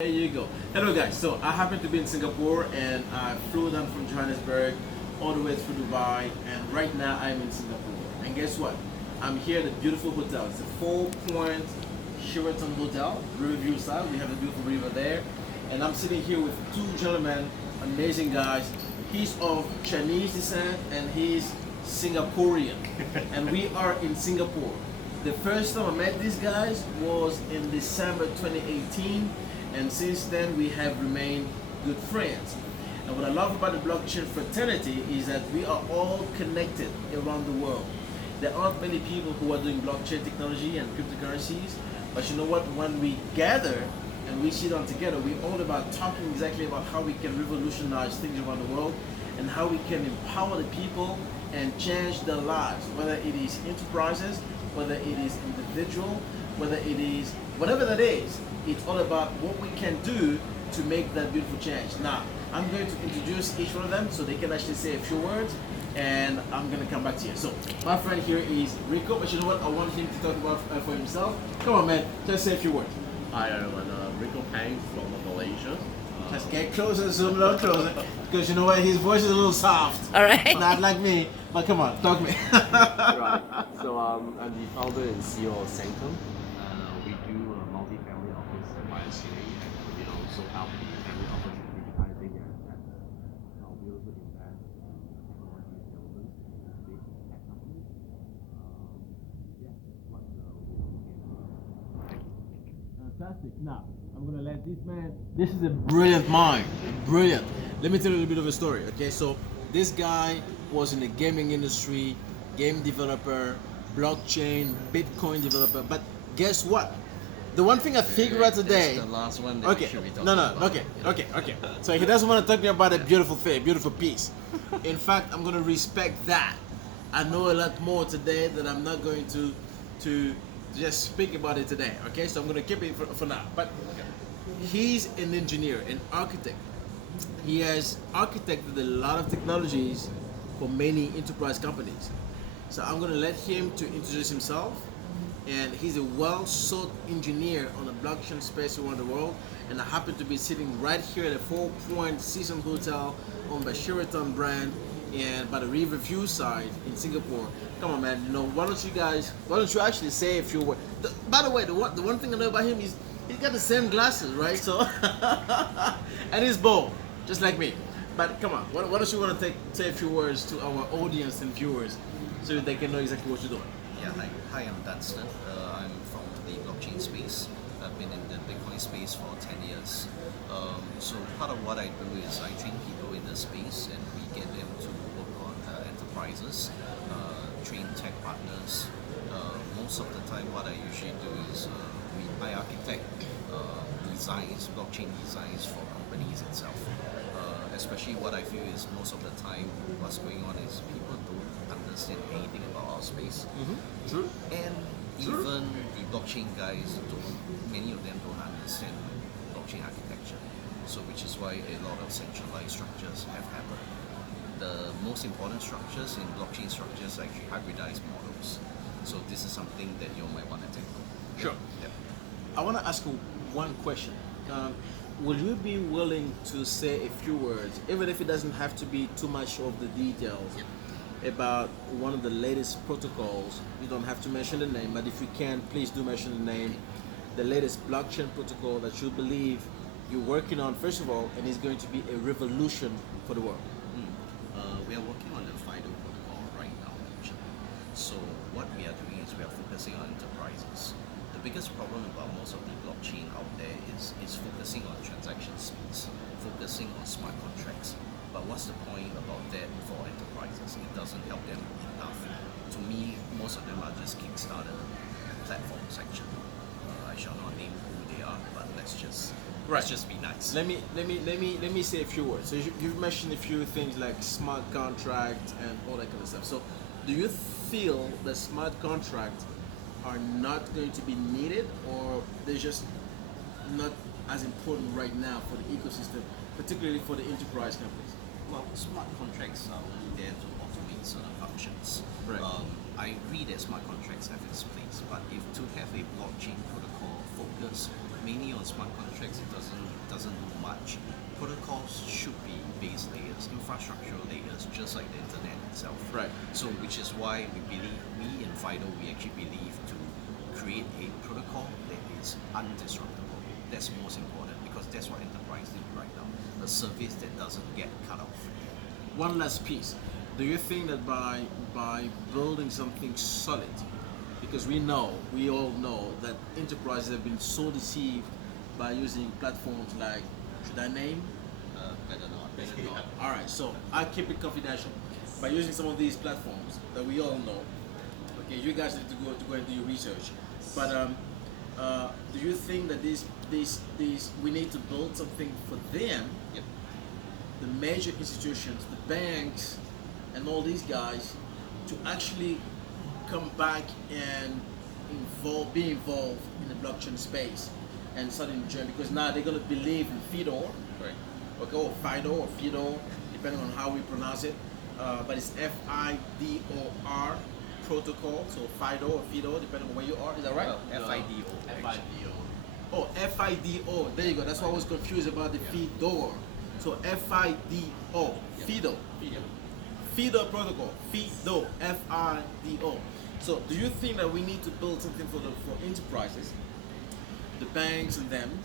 There you go. Hello guys, so I happen to be in Singapore and I flew down from Johannesburg all the way through Dubai, and right now I'm in Singapore. And guess what? I'm here at a beautiful hotel. It's a 4-point Sheraton hotel, Riverview side. We have a beautiful river there. And I'm sitting here with two gentlemen, amazing guys. He's of Chinese descent and he's Singaporean. And we are in Singapore. The first time I met these guys was in December 2018. And since then we have remained good friends. And what I love about the blockchain fraternity is that we are all connected around the world. There aren't many people who are doing blockchain technology and cryptocurrencies, but you know what, when we gather and we sit down together, we're all about talking exactly about how we can revolutionize things around the world and how we can empower the people and change their lives, whether it is enterprises, whether it is individual, whether it is whatever that is. It's all about what we can do to make that beautiful change. Now, I'm going to introduce each one of them so they can actually say a few words, and I'm going to come back to you. So, my friend here is Rico, but you know what? I want him to talk about for himself. Come on, man. Just say a few words. Hi, I'm Rico Pang from Malaysia. Just get closer, zoom a little closer, because you know what? His voice is a little soft. All right. Not like me, but come on, talk to me. Right. So I'm the founder and CEO of Sanctum. We do a multi-family office at YSCA, and we also help the family office in digitizing and we also invest technology development in space tech companies. Yeah, that's what we're looking at. Fantastic. Now, I'm gonna let this man. This is a brilliant mind. Brilliant. Let me tell you a little bit of a story. Okay, so this guy was in the gaming industry, game developer, blockchain, Bitcoin developer. But guess what? The one thing I figured out today. That's the last one that Okay. we should be talking No. about. Okay. So he doesn't want to talk to me about a beautiful thing, beautiful piece. In fact, I'm gonna respect that. I know a lot more today that I'm not going to just speak about it today. Okay, so I'm gonna keep it for now. But he's an engineer, an architect. He has architected a lot of technologies for many enterprise companies. So I'm gonna let him to introduce himself. And he's a well-sought engineer on the blockchain space around the world. And I happen to be sitting right here at a 4-point season hotel owned by Sheraton brand and by the Riverview side in Singapore. Come on, man. You know, why don't you actually say a few words? By the way, the one thing I know about him is he's got the same glasses, right? So, and he's bald, just like me. But come on, why don't you want to say a few words to our audience and viewers so that they can know exactly what you're doing? Yeah, hi, I'm Dunstan. I'm from the blockchain space. I've been in the Bitcoin space for 10 years. So part of what I do is I train people in the space and we get them to work on enterprises, train tech partners. Most of the time what I usually do is I architect designs, blockchain designs for companies itself. Especially what I feel is most of the time what's going on is people don't understand anything about our space. True. And even the blockchain guys many of them don't understand blockchain architecture. So which is why a lot of centralized structures have happened. The most important structures in blockchain structures are actually hybridized models. So this is something that you might want to tackle. Sure. Yeah. I want to ask you one question. Will you be willing to say a few words, even if it doesn't have to be too much of the details, about one of the latest protocols? You don't have to mention the name, but if you can, please do mention the name. The latest blockchain protocol that you believe you're working on, first of all, and is going to be a revolution for the world. We are working on the FIDO protocol right now, actually. So what we are doing is we are focusing on enterprises. The biggest problem about most of the blockchain out there is focusing on transaction speeds, focusing on smart contracts. But what's the point about that for enterprises? It doesn't help them enough. To me, most of them are just Kickstarter platforms actually. I shall not name who they are, but let's just be nice. Let me say a few words. So you've mentioned a few things like smart contract and all that kind of stuff. So do you feel that smart contracts are not going to be needed, or they're just not as important right now for the ecosystem, particularly for the enterprise companies? Well, smart contracts are only there to automate certain functions. Right. I agree that smart contracts have its place, but if to have a blockchain protocol focus mainly on smart contracts, it doesn't much. Protocols should be base layers, infrastructural layers, just like the internet itself. Right. So which is why we in FIDO, we actually believe to create a protocol that is undisruptible. That's most important because that's what enterprise need right now. A service that doesn't get cut off. One last piece. Do you think that by building something solid, because we all know that enterprises have been so deceived by using platforms like, should I name? Better not. Better not. All right, so I keep it confidential. By using some of these platforms that we all know, okay, you guys need to go and do your research. But do you think that these we need to build something for them? Yep. The major institutions, the banks, and all these guys, to actually come back and be involved in the blockchain space and start enjoying, because now they're gonna believe in FIDO, Right. okay, or FIDO or FIDO, depending on how we pronounce it. But it's FIDOR protocol, so FIDO or FIDO, depending on where you are. Is that right? Well, FIDO. FIDO. Oh, FIDO. There you go. That's why I was confused about the FIDO. So FIDO, FIDO. FIDO protocol, FIDO, FIDO. So do you think that we need to build something for enterprises, the banks and them,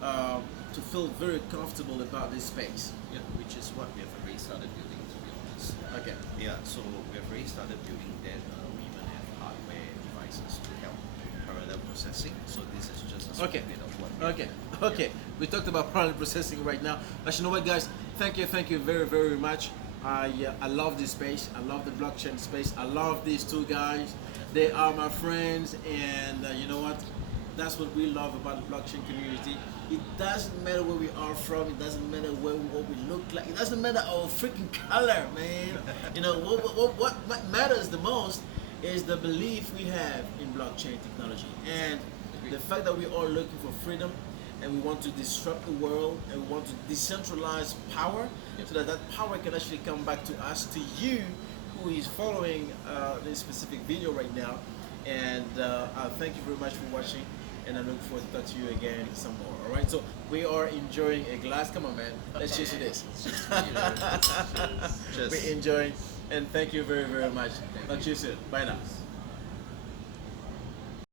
to feel very comfortable about this space? Yeah, which is what we have already started building, to be honest. Okay. Yeah, so we have already started building that. We even have hardware devices to help parallel processing. So this is just a small Okay. bit of what we Okay. have. Okay. We talked about parallel processing right now. But you know what, guys? Thank you very, very much. I love this space. I love the blockchain space. I love these two guys. They are my friends, and you know what? That's what we love about the blockchain community. It doesn't matter where we are from. It doesn't matter what we look like. It doesn't matter our freaking color, man. You know what matters the most is the belief we have in blockchain technology, and the fact that we are looking for freedom, and we want to disrupt the world, and we want to decentralize power, so that power can actually come back to us, to you who is following this specific video right now. And thank you very much for watching, and I look forward to talk to you again some more. All right, so we are enjoying a glass. Come on, man, let's cheers to this. Cheers. We're enjoying, and thank you very much. Talk to you soon. Bye now.